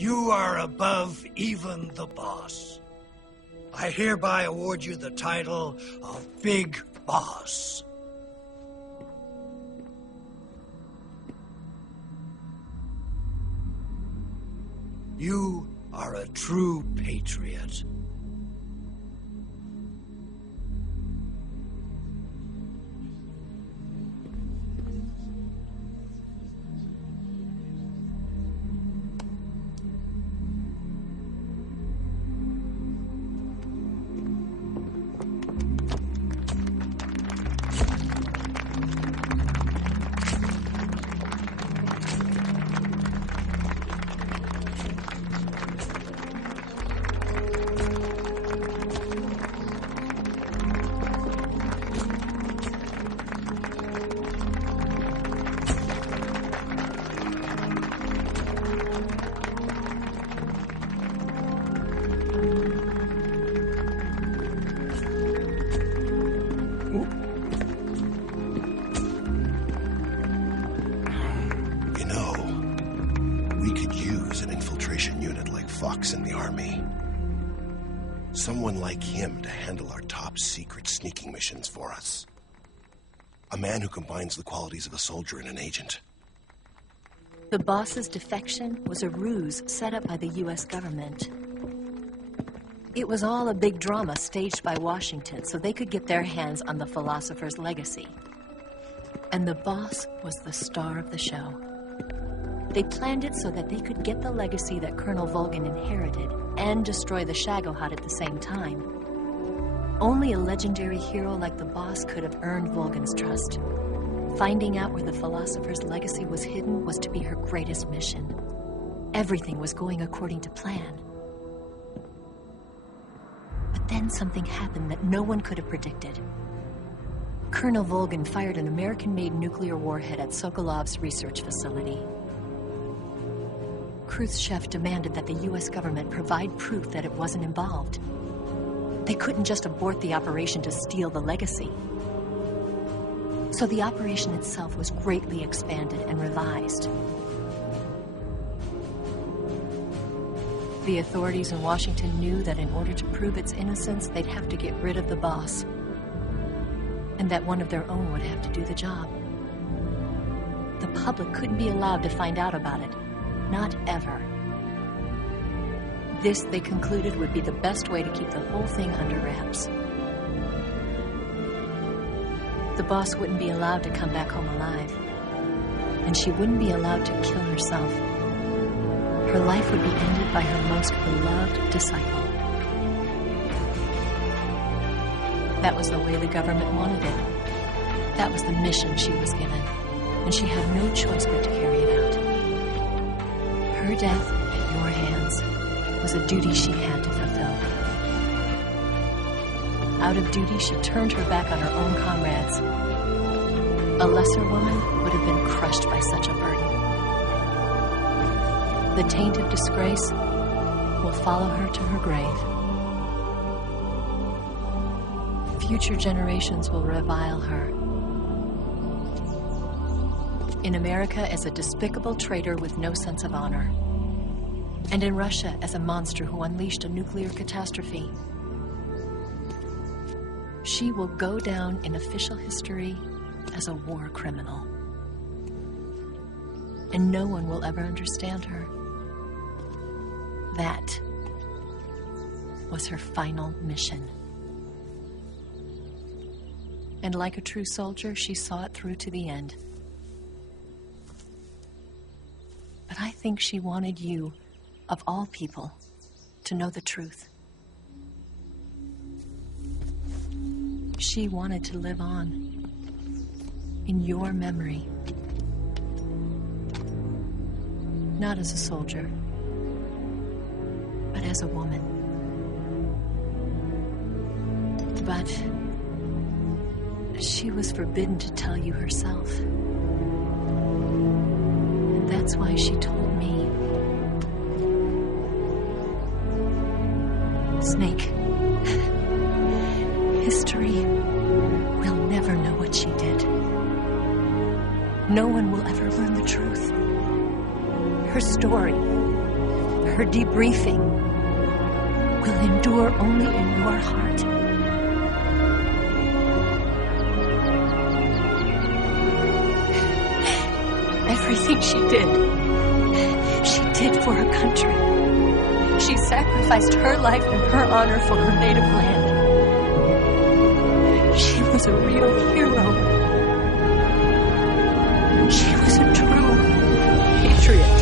You are above even the boss. I hereby award you the title of Big Boss. You are a true patriot. Someone like him to handle our top secret sneaking missions for us. A man who combines the qualities of a soldier and an agent. The boss's defection was a ruse set up by the U.S. government. It was all a big drama staged by Washington so they could get their hands on the philosopher's legacy. And the boss was the star of the show. They planned it so that they could get the legacy that Colonel Volgin inherited and destroy the Shagohod at the same time. Only a legendary hero like the boss could have earned Volgin's trust. Finding out where the philosopher's legacy was hidden was to be her greatest mission. Everything was going according to plan. But then something happened that no one could have predicted. Colonel Volgin fired an American-made nuclear warhead at Sokolov's research facility. Khrushchev demanded that the U.S. government provide proof that it wasn't involved. They couldn't just abort the operation to steal the legacy. So the operation itself was greatly expanded and revised. The authorities in Washington knew that in order to prove its innocence, they'd have to get rid of the boss, and that one of their own would have to do the job. The public couldn't be allowed to find out about it. Not ever. This, they concluded, would be the best way to keep the whole thing under wraps. The boss wouldn't be allowed to come back home alive, and she wouldn't be allowed to kill herself. Her life would be ended by her most beloved disciple. That was the way the government wanted it. That was the mission she was given, and she had no choice but to carry it out. Her death at your hands was a duty she had to fulfill. Out of duty, she turned her back on her own comrades. A lesser woman would have been crushed by such a burden. The taint of disgrace will follow her to her grave. Future generations will revile her. In America as a despicable traitor with no sense of honor. And in Russia as a monster who unleashed a nuclear catastrophe. She will go down in official history as a war criminal. And no one will ever understand her. That was her final mission. And like a true soldier, she saw it through to the end. But I think she wanted you, of all people, to know the truth. She wanted to live on in your memory. Not as a soldier, but as a woman. But she was forbidden to tell you herself. And that's why she told me. Snake, history will never know what she did. No one will ever learn the truth. Her story, Her debriefing will endure only in your heart. Everything she did for her country. She sacrificed her life and her honor for her native land. She was a real hero. She was a true patriot.